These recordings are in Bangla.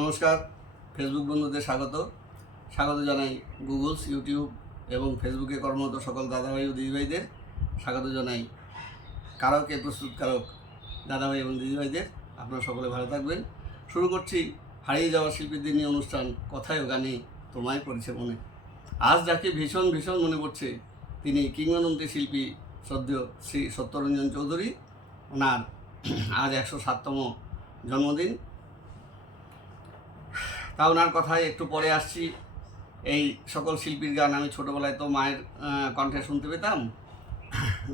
নমস্কার, ফেসবুক বন্ধুদের স্বাগত জানাই। গুগলস, ইউটিউব এবং ফেসবুকে কর্মরত সকল দাদাভাই ও দিদিভাইদের স্বাগত জানাই। কারকে প্রস্তুতকারক দাদাভাই এবং দিদিভাইদের, আপনারা সকলে ভালো থাকবেন। শুরু করছি হারিয়ে যাওয়া শিল্পীদের নিয়ে অনুষ্ঠান কথায় ও গানে তোমায় পড়েছে মনে। আজ যাকে ভীষণ ভীষণ মনে পড়ছে তিনি কিংবদন্তি শিল্পী শ্রদ্ধেয় শ্রী সত্যরঞ্জন চৌধুরী। ওনার আজ 107তম জন্মদিন। তা ওনার কথায় একটু পরে আসছি। এই সকল শিল্পীর গান আমি ছোটোবেলায় তো মায়ের কণ্ঠে শুনতে পেতাম,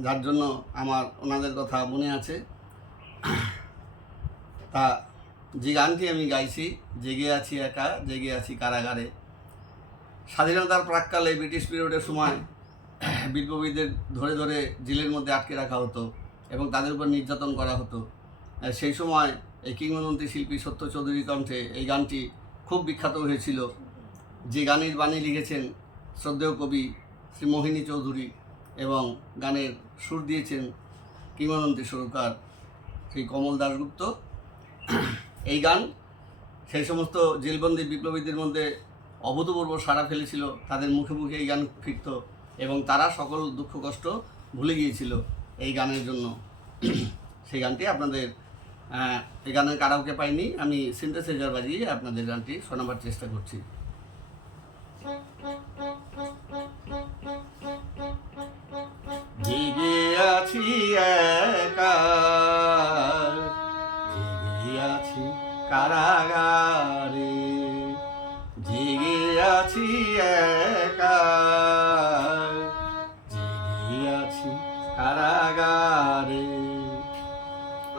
যার জন্য আমার ওনাদের কথা মনে আছে। তা যে গানটি আমি গাইছি, জেগে আছি একা, জেগে আছি কারাগারে। স্বাধীনতার প্রাক্কালে ব্রিটিশ পিরিয়ডের সময় বিপ্লবীদের ধরে ধরে জেলের মধ্যে আটকে রাখা হতো এবং তাদের উপর নির্যাতন করা হতো। সেই সময় এই কিংবদন্তি শিল্পী সত্য চৌধুরীর কণ্ঠে এই গানটি খুব বিখ্যাত হয়েছিল। যে গানের বাণী লিখেছেন শ্রদ্ধেয় কবি শ্রী মোহিনী চৌধুরী এবং গানের সুর দিয়েছেন কিংবদন্তি সুরকার শ্রী কমল দাশগুপ্ত। এই গান সেই সমস্ত জেলবন্দি বিপ্লবীদের মধ্যে অভূতপূর্ব সাড়া ফেলেছিল। তাদের মুখে মুখে এই গান ফিরত এবং তারা সকল দুঃখ কষ্ট ভুলে গিয়েছিল এই গানের জন্য। সেই গানটি আপনাদের এই গানের কারাওকে পাইনি, আমি সিনথেসাইজার বাজিয়ে আপনাদের গানটি শোনাবার চেষ্টা করছি। জেগে আছি একা, জেগে আছি কারাগারে, জেগে আছি একা, জেগে আছি কারাগারে।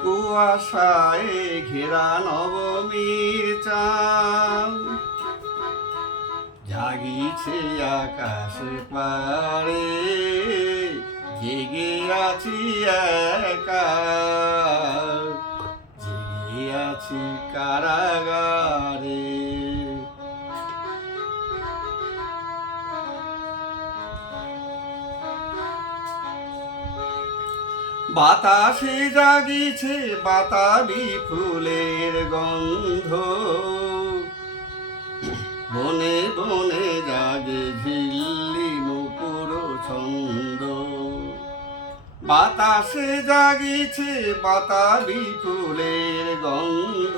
কুয়াশায় ঘেরা নবমীর চাঁদ জাগিছে আকাশ পারে, জেগে আছি একা, জেগে আছি কারাগারে। বাতাসে জাগিছে বাতাবি ফুলের গন্ধ, বনে বনে জাগে ঝিল্লি নুপুর ছন্দ। বাতাসে জাগিছে বাতাবি ফুলের গন্ধ,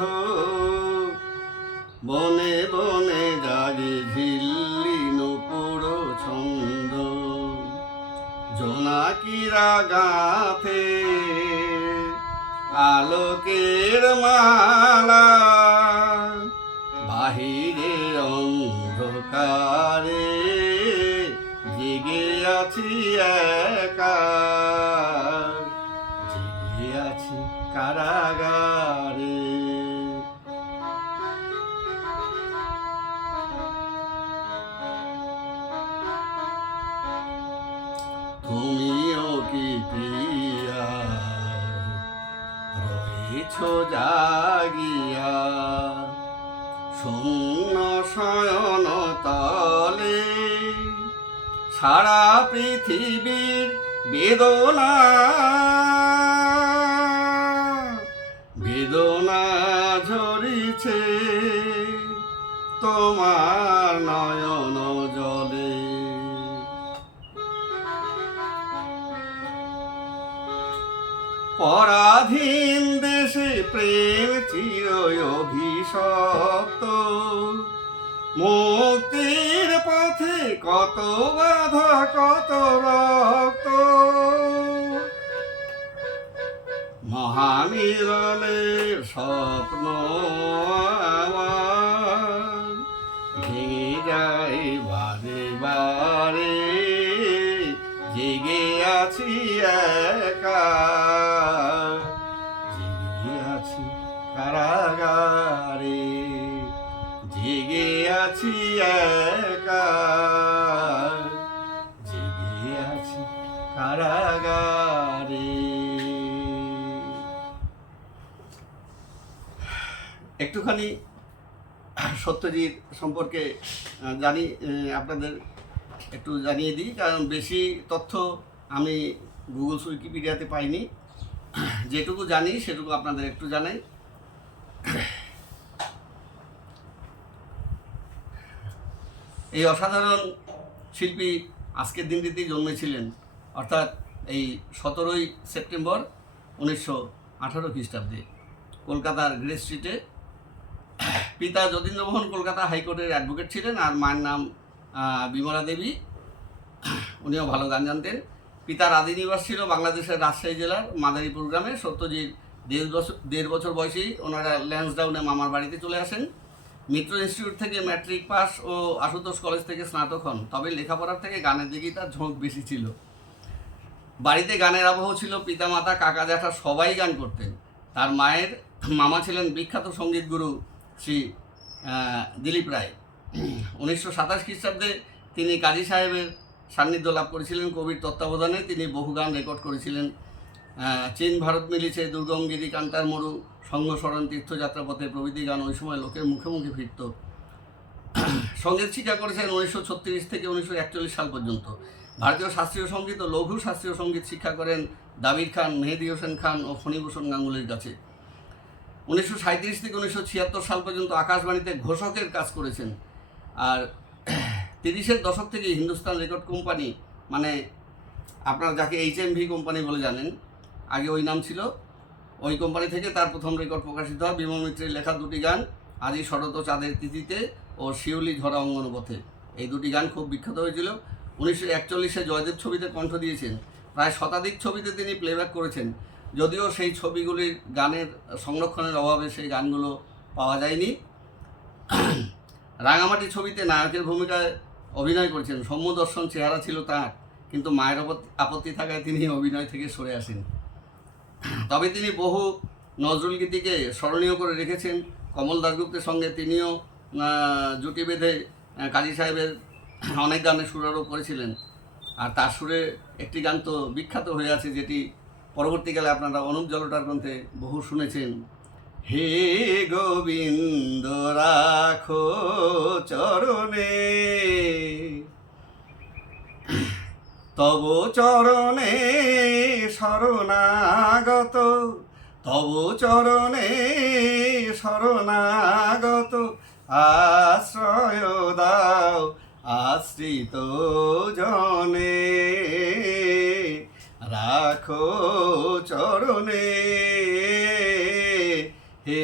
বনে বনে জাগে ঝিল্লি নুপুর ছন্দ। জোনাকিরা গাঁথে আলোকের মালা, বাহিরে অন্ধকারে জেগে আছি একা, জেগে আছি কারাগারে। তুমিও কি প্রিয়া রয়েছ জাগিয়া, শূন্য শয়ন তলে সারা পৃথিবীর বেদনা, বেদনা ঝরিছে তোমার নয়ন জলে। পরাধীন দেশে প্রেম চির অভিশপ্ত, মুক্তির পথে কত বাধা কত রক্ত। মহামিলনের স্বপ্ন আমার ভেঙে যায় বারে বারে, জেগে আছি একা, জেগে আছি কারাগারে, জেগে আছি একা, জেগে আছি কারাগারে। একটুখানি সত্যজিৎ সম্পর্কে জানি, আপনাদের একটু জানিয়ে দিই, কারণ বেশি তথ্য আমি গুগল উইকিপিডিয়াতে পাইনি। যেটুকু জানি সেটুকু আপনাদের একটু জানাই। এই অসাধারণ শিল্পী আজকের দিনটিতেই জন্মেছিলেন, অর্থাৎ এই 17ই সেপ্টেম্বর 1918 খ্রিস্টাব্দে কলকাতার গ্রে স্ট্রিটে। পিতা যতীন্দ্রমোহন কলকাতা হাইকোর্টের অ্যাডভোকেট ছিলেন, আর মায়ের নাম বিমলা দেবী। উনিও ভালো গান জানতেন। পিতার আদি নিবাস ছিল বাংলাদেশের রাজশাহী জেলার মাদারীপুর গ্রামে। সত্যজিৎ 1.5 বছর বয়সেই ওনারা ল্যান্সডাউনে মামার বাড়িতে চলে আসেন। মিত্র ইনস্টিটিউট থেকে ম্যাট্রিক পাস ও আশুতোষ কলেজ থেকে স্নাতক হন। তবে লেখাপড়ার থেকে গানের দিকেই তার ঝোঁক বেশি ছিল। বাড়িতে গানের আবহ ছিল। পিতামাতা কাকা জ্যাঠা সবাই গান করতেন। তার মায়ের মামা ছিলেন বিখ্যাত সঙ্গীত গুরু শ্রী দিলীপ রায়। 1927 খ্রিস্টাব্দে তিনি কাজী সাহেবের সান্নিধ্য লাভ করেছিলেন। কবির তত্ত্বাবধানে তিনি বহু গান রেকর্ড করেছিলেন। চীন ভারত মিলিছে, দুর্গম গিরি কান্তার মরু, সঙ্গ স্মরণ, তীর্থযাত্রাপথে প্রভৃতি গান ওই সময় লোকের মুখে মুখে ফিরত। সঙ্গীত শিক্ষা করেছেন 1936 থেকে 1941 সাল পর্যন্ত। ভারতীয় শাস্ত্রীয় সঙ্গীত ও লঘু শাস্ত্রীয় সঙ্গীত শিক্ষা করেন দাবির খান, মেহেদি হোসেন খান ও ফণীভূষণ গাঙ্গুলির কাছে। 1937 থেকে 1976 সাল পর্যন্ত আকাশবাণীতে ঘোষকের কাজ করেছেন। আর 30-এর দশক থেকে হিন্দুস্তান রেকর্ড কোম্পানি, মানে আপনারা যাকে HMV কোম্পানি বলে জানেন, আগে ওই নাম ছিল, ওই কোম্পানি থেকে তার প্রথম রেকর্ড প্রকাশিত হয়। বিমল মিত্রের লেখা দুটি গান, আজি শরৎ চাঁদের তিথিতে ও শিউলি ঝরা অঙ্গনপথে, এই দুটি গান খুব বিখ্যাত হয়েছিল। 1941-এ জয়দেব ছবিতে কণ্ঠ দিয়েছেন। প্রায় শতাধিক ছবিতে তিনি প্লেব্যাক করেছেন, যদিও সেই ছবিগুলির গানের সংরক্ষণের অভাবে সেই গানগুলো পাওয়া যায়নি। রাঙামাটি ছবিতে নায়কের ভূমিকায় অভিনয় করেছেন। সৌম্য দর্শন চেহারা ছিল তাঁর, কিন্তু মায়ের আপত্তি থাকায় তিনি অভিনয় থেকে সরে আসেন। তবে তিনি বহু নজরুল গীতিকে স্মরণীয় করে রেখেছেন। কমল দাশগুপ্তের সঙ্গে তিনিও জুটি বেঁধে কাজী সাহেবের অনেক গানে সুরারোপ করেছিলেন। আর তার সুরে একটি গান তো বিখ্যাত হয়ে আছে, যেটি পরবর্তীকালে আপনারা অনুপ জলোটার গ্রন্থে বহু শুনেছেন। হে গোবিন্দ রাখো চরণে, তব চরণে শরণাগত, তব চরণে শরণাগত, আশ্রয় দাও আশ্রিত জনে, রাখো চরণে, হে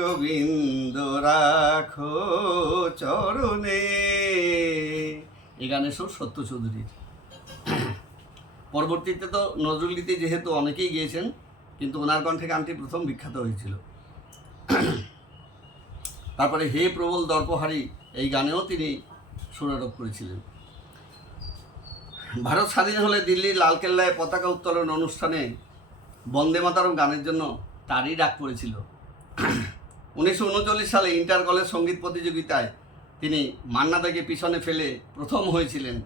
গোবিন্দ রাখো চরণে। এই গানের সুর সত্য চৌধুরীর। পরবর্তীতে তো নজরুল গীতি যেহেতু অনেকেই গিয়েছেন, কিন্তু ওনার কণ্ঠে গানটি প্রথম বিখ্যাত হয়েছিল। তারপরে হে প্রবল দর্পহারি, এই গানেও তিনি সুরারোপ করেছিলেন। ভারত স্বাধীন হলে দিল্লির লালকেল্লায় পতাকা উত্তোলন অনুষ্ঠানে বন্দে মাতরম গানের জন্য তারই ডাক পড়েছিল। 1939 সালে ইন্টার কলেজ সঙ্গীত প্রতিযোগিতায় তিনি মান্না দাকে পিছনে ফেলে প্রথম হয়েছিলেন।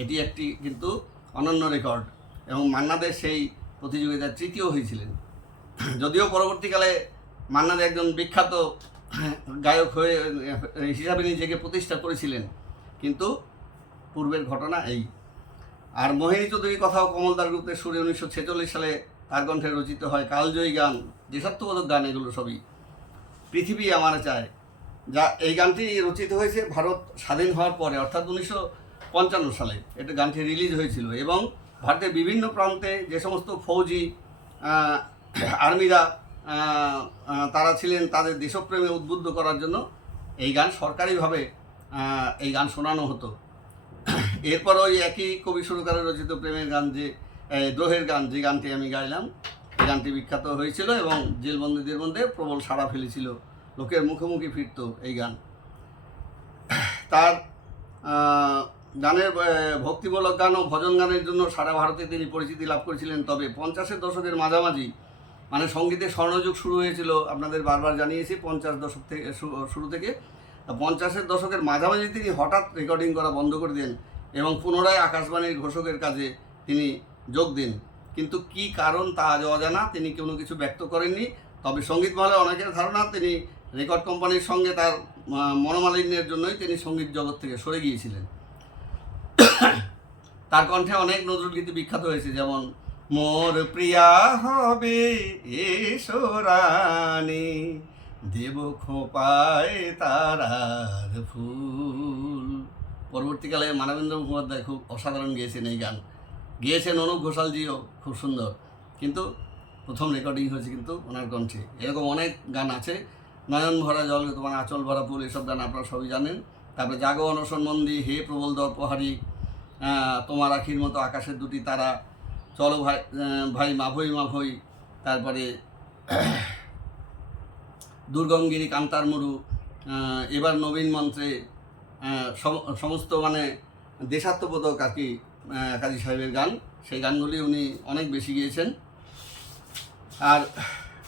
এটি একটি কিন্তু অনন্য রেকর্ড, এবং মান্না দে সেই প্রতিযোগিতায় তৃতীয় হয়েছিলেন। যদিও পরবর্তীকালে মান্না দে একজন বিখ্যাত গায়ক হয়ে হিসাবে নিজেকে প্রতিষ্ঠা করেছিলেন, কিন্তু পূর্বের ঘটনা এই। আর মোহিনী চৌধুরীর কথাও কমল দাশগুপ্তের সুরে 1946 সালে তার কণ্ঠে রচিত হয় কালজয়ী গান, দেশাত্মবোধক গান, এগুলো সবই। পৃথিবী আমার চায়, যা এই গানটি রচিত হয়েছে ভারত স্বাধীন হওয়ার পরে, অর্থাৎ 1955 সালে এটা গানটি রিলিজ হয়েছিল। এবং ভারতের বিভিন্ন প্রান্তে যে সমস্ত ফৌজি আর্মিরা তারা ছিলেন, তাদের দেশপ্রেমে উদ্বুদ্ধ করার জন্য এই গান সরকারিভাবে এই গান শোনানো হতো। এরপর ওই একই কবি সুরকারে রচিত প্রেমের গান, যে দ্রোহের গান, যে গানটি আমি গাইলাম, এই গানটি বিখ্যাত হয়েছিল এবং জেলবন্দীদের মধ্যে প্রবল সাড়া ফেলেছিল। লোকের মুখোমুখি ফিরত এই গান। তার গানের ভক্তিমূলক গান ও ভজন গানের জন্য সারা ভারতে তিনি পরিচিতি লাভ করেছিলেন। তবে 50-এর দশকের মাঝামাঝি, মানে সঙ্গীতের স্বর্ণযুগ শুরু হয়েছিল, আপনাদের বারবার জানিয়েছি 50 দশক থেকে শুরু থেকে। 50-এর দশকের মাঝামাঝি তিনি হঠাৎ রেকর্ডিং করা বন্ধ করে দেন এবং পুনরায় আকাশবাণীর ঘোষকের কাজে তিনি যোগ দেন। কিন্তু কি কারণ তা আজ অজানা, তিনি কোনো কিছু ব্যক্ত করেননি। তবে সঙ্গীত মহলে অনেকের ধারণা তিনি রেকর্ড কোম্পানির সঙ্গে তার মনোমালিন্যের জন্যই তিনি সঙ্গীত জগৎ থেকে সরে গিয়েছিলেন। তার কণ্ঠে অনেক নজরুল গীতি বিখ্যাত হয়েছে, যেমন মোর প্রিয়া হবে এসো রানী, দেব খোঁপায় তারার ফুল, পরবর্তীকালে মানবেন্দ্র মুখোপাধ্যায় খুব অসাধারণ গেয়েছেন এই গান, গেয়েছেন অনুপ ঘোষালজিও খুব সুন্দর, কিন্তু প্রথম রেকর্ডিং হয়েছে কিন্তু ওনার কণ্ঠে। এরকম অনেক গান আছে, নয়ন ভরা জল, তোমার আঁচল ভরা ফুল, এসব গান আপনারা সবই জানেন। তারপরে জাগো অনশন মন্দির, হে প্রবল দর্পহারি, তোমার আখির মতো আকাশের দুটি তারা, চলো ভাই ভাই মাভই মাভই, তারপরে দুর্গমগিরি কান্তার মরু, এবার নবীন মন্ত্রে, সমস্ত মানে দেশাত্মবোধক আর কি কাজী সাহেবের গান, সেই গানগুলি উনি অনেক বেশি গিয়েছেন। আর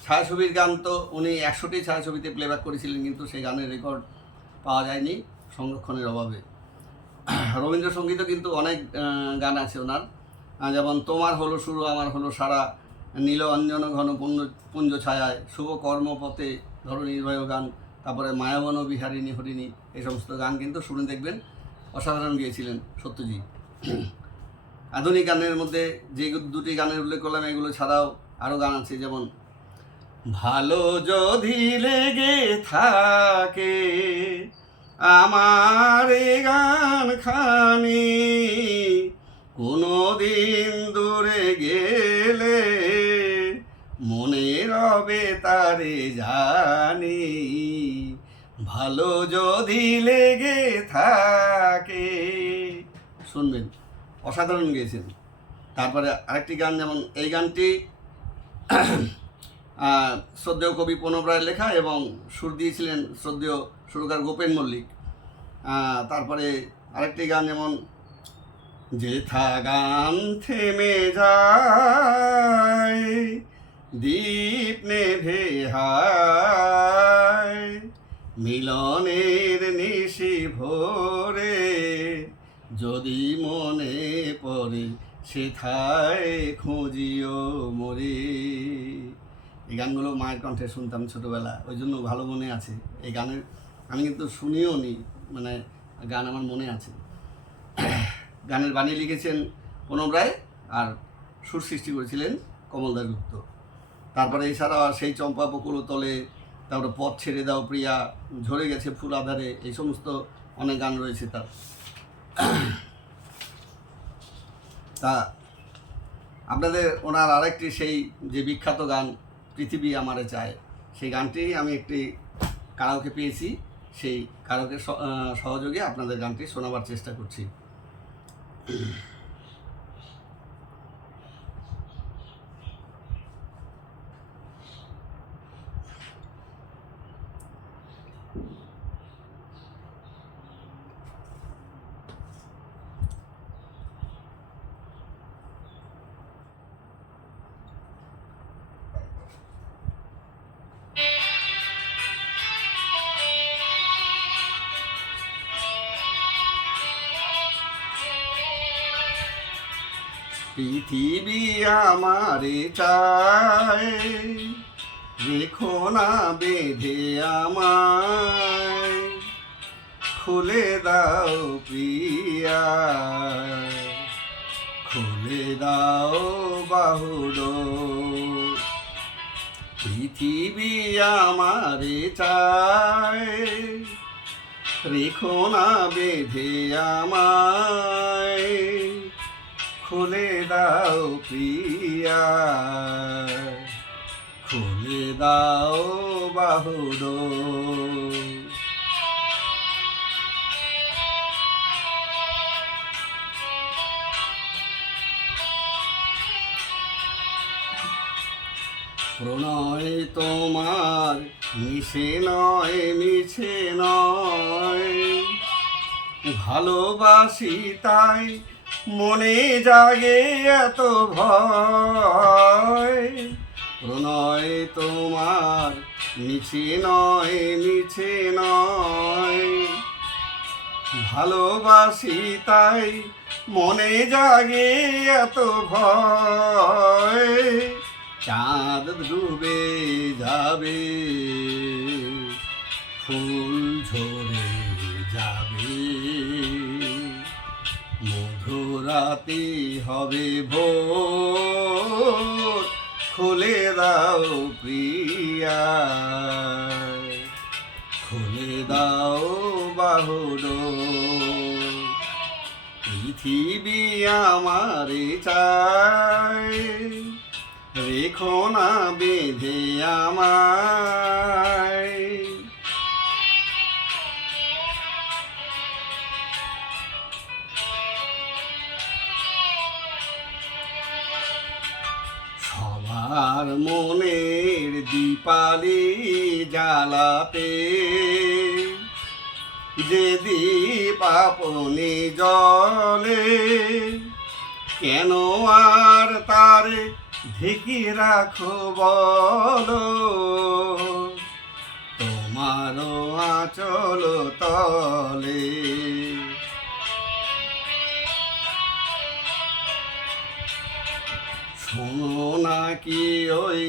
ছায়াছবির গান তো উনি 100টি ছায়াছবিতে প্লেব্যাক করেছিলেন, কিন্তু সেই গানের রেকর্ড পাওয়া যায়নি সংরক্ষণের অভাবে। রবীন্দ্রসঙ্গীতও কিন্তু অনেক গান আছে ওনার, যেমন তোমার হলো শুরু আমার হলো সারা, নীল অঞ্জন ঘন পুঞ্জ ছায়ায়, শুভ কর্মপথে, ধরো নির্ভয় গান, তারপরে মায়াবন বিহারিণী হরিণী, এই সমস্ত গান কিন্তু শুনে দেখবেন অসাধারণ গিয়েছিলেন সত্যজিৎ। আধুনিক গানের মধ্যে যে দুটি গানের উল্লেখ করলাম, এগুলো ছাড়াও আরও গান আছে, যেমন ভালো যদি লেগে থাকে আমার গান খানি, কোনো দিন দূরে গেলে মনে রবে তারে জানি, ভালো যদি লেগে থাকে, শুনবেন অসাধারণ গেয়েছেন। তারপরে আরেকটি গান, যেমন এই গানটি শ্রদ্ধেয় কবি প্রণব রায়ের লেখা এবং সুর দিয়েছিলেন শ্রদ্ধেয় সুরকার গোপেন মল্লিক। তারপরে আরেকটি গান, যেমন যেথা গান থেমে যায় দীপ নেভে হায়, মিলনের নিশি ভোরে যদি মনে পড়ে সেথায় খুঁজিও মরে। এই গানগুলো মায়ের কণ্ঠে শুনতাম ছোটোবেলা, ওই জন্য ভালো মনে আছে। এই গানের আমি কিন্তু শুনিও নি, মানে গান আমার মনে আছে। গানের বাণী লিখেছেন প্রণব রায় আর সুর সৃষ্টি করেছিলেন কমল দাশগুপ্ত। তারপরে এছাড়া সেই চম্পা বকুল তলে, তারপরে পথ ছেড়ে দাও প্রিয়া, ঝরে গেছে ফুল আধারে, এই সমস্ত অনেক গান রয়েছে তার। তা আপনাদের ওনার আরেকটি সেই যে বিখ্যাত গান পৃথিবী আমারে চায়, সেই গানটি আমি একটি কারাওকে পেয়েছি, সেই কারাওকে সহযোগে আপনাদের গানটি শোনাবার চেষ্টা করছি। পৃথিবী আমারে চায়, রেখো না বেঁধে আমায়, খুলে দাও প্রিয়া, খুলে দাও বাহুর। পৃথিবী আমারে চায়, রেখো না বেঁধে আমায়, খুলে দাও প্রিয়া, খুলে দাও বাহুর। প্রণয় তোমার মিশে নয় মিছে নয়, ভালোবাসি তাই মনে জাগে এত ভয়। প্রণয় তোমার মিছে নয় মিছে নয়, ভালোবাসি তাই মনে জাগে এত ভয়। চাঁদ ডুবে যাবে, ফুল ঝরে যাবে, মধুরাতে হবে ভোর, খুলে দাও প্রিয়া, খুলে দাও বাহুর। পৃথিবী আমারে চায়, রেখো না বেঁধে আমায়। সবার মনের দীপালি জ্বালাতে যে দীপ আপনি জলে, কেন আর তারে ঢেকে রাখো বলো, তোমারও আঁচল তলে। শোনো নাকি ওই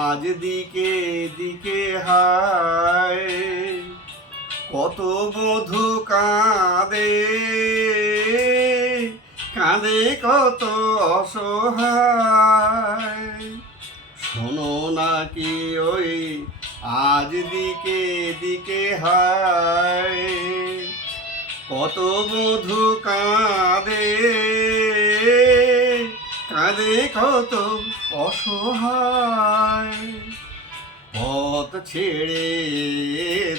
আজ দিকে দিকে হায়, কত বধূ কাঁদে কাঁদে কত অসহায়। শোনো নাকি ওই আজ দিকে দিকে হায়, কত বধূ কাঁদে কাঁদে কত অসহায়। পথ ছেড়ে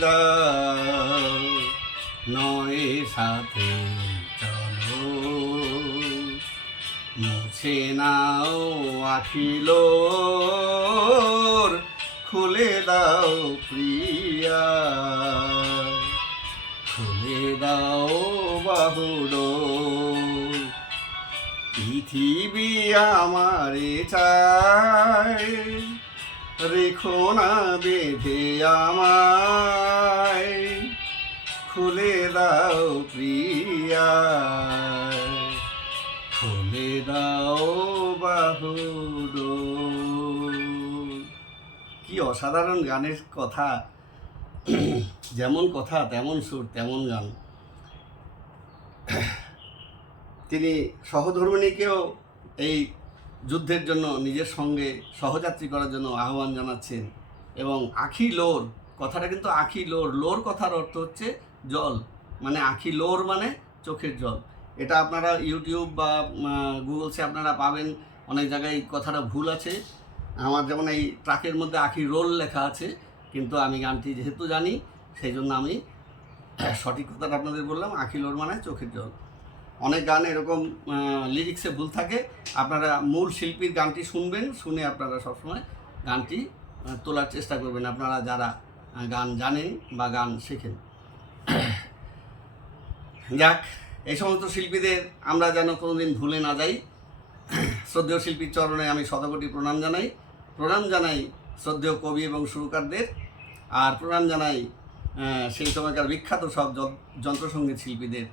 দাও, নয় সাথে চলো, মুছে নাও আখিলোর, খুলে দাও প্রিয়া, খুলে দাও বাহুডোর। পৃথিবী আমারে চায়, রেখো না বেঁধে আমায়, খুলে দাও প্রিয়া, খুলে দাও বাহুডোর। কি অসাধারণ গানের কথা! যেমন কথা তেমন সুর তেমন গান। তিনি সহধর্মিণীকেও এই যুদ্ধের জন্য নিজের সঙ্গে সহযাত্রী করার জন্য আহ্বান জানাচ্ছেন। এবং আখি লোর কথাটা কিন্তু আখি লোর, লোর কথার অর্থ হচ্ছে জল, মানে আখি লোর মানে চোখের জল। এটা আপনারা ইউটিউব বা গুগলসে আপনারা পাবেন, অনেক জায়গায় এই কথাটা ভুল আছে। আমার যেমন এই ট্রাকের মধ্যে আখি রোল লেখা আছে, কিন্তু আমি গানটি যেহেতু জানি সেই জন্য আমি সঠিক কথাটা আপনাদের বললাম, আখি লোর মানে চোখের জল। অনেক গান এরকম লিরিক্সে ভুল থাকে, আপনারা মূল শিল্পীর গানটি শুনবেন, শুনে আপনারা সবসময় গানটি তোলার চেষ্টা করবেন, আপনারা যারা গান জানেন বা গান শেখেন। যাক, এই সমস্ত শিল্পীদের আমরা যেন কোনোদিন ভুলে না যাই। শ্রদ্ধেয় শিল্পীর চরণে আমি শতকোটি প্রণাম জানাই। প্রণাম জানাই শ্রদ্ধেয় কবি এবং সুরকারদের, আর প্রণাম জানাই সেই সময়কার বিখ্যাত সব যন্ত্রসঙ্গীত শিল্পীদের।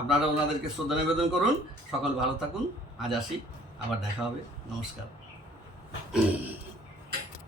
আপনারা ওনাদেরকে শ্রদ্ধা নিবেদন করুন। সকল ভালো থাকুন। আজ আসি, আবার দেখা হবে। নমস্কার।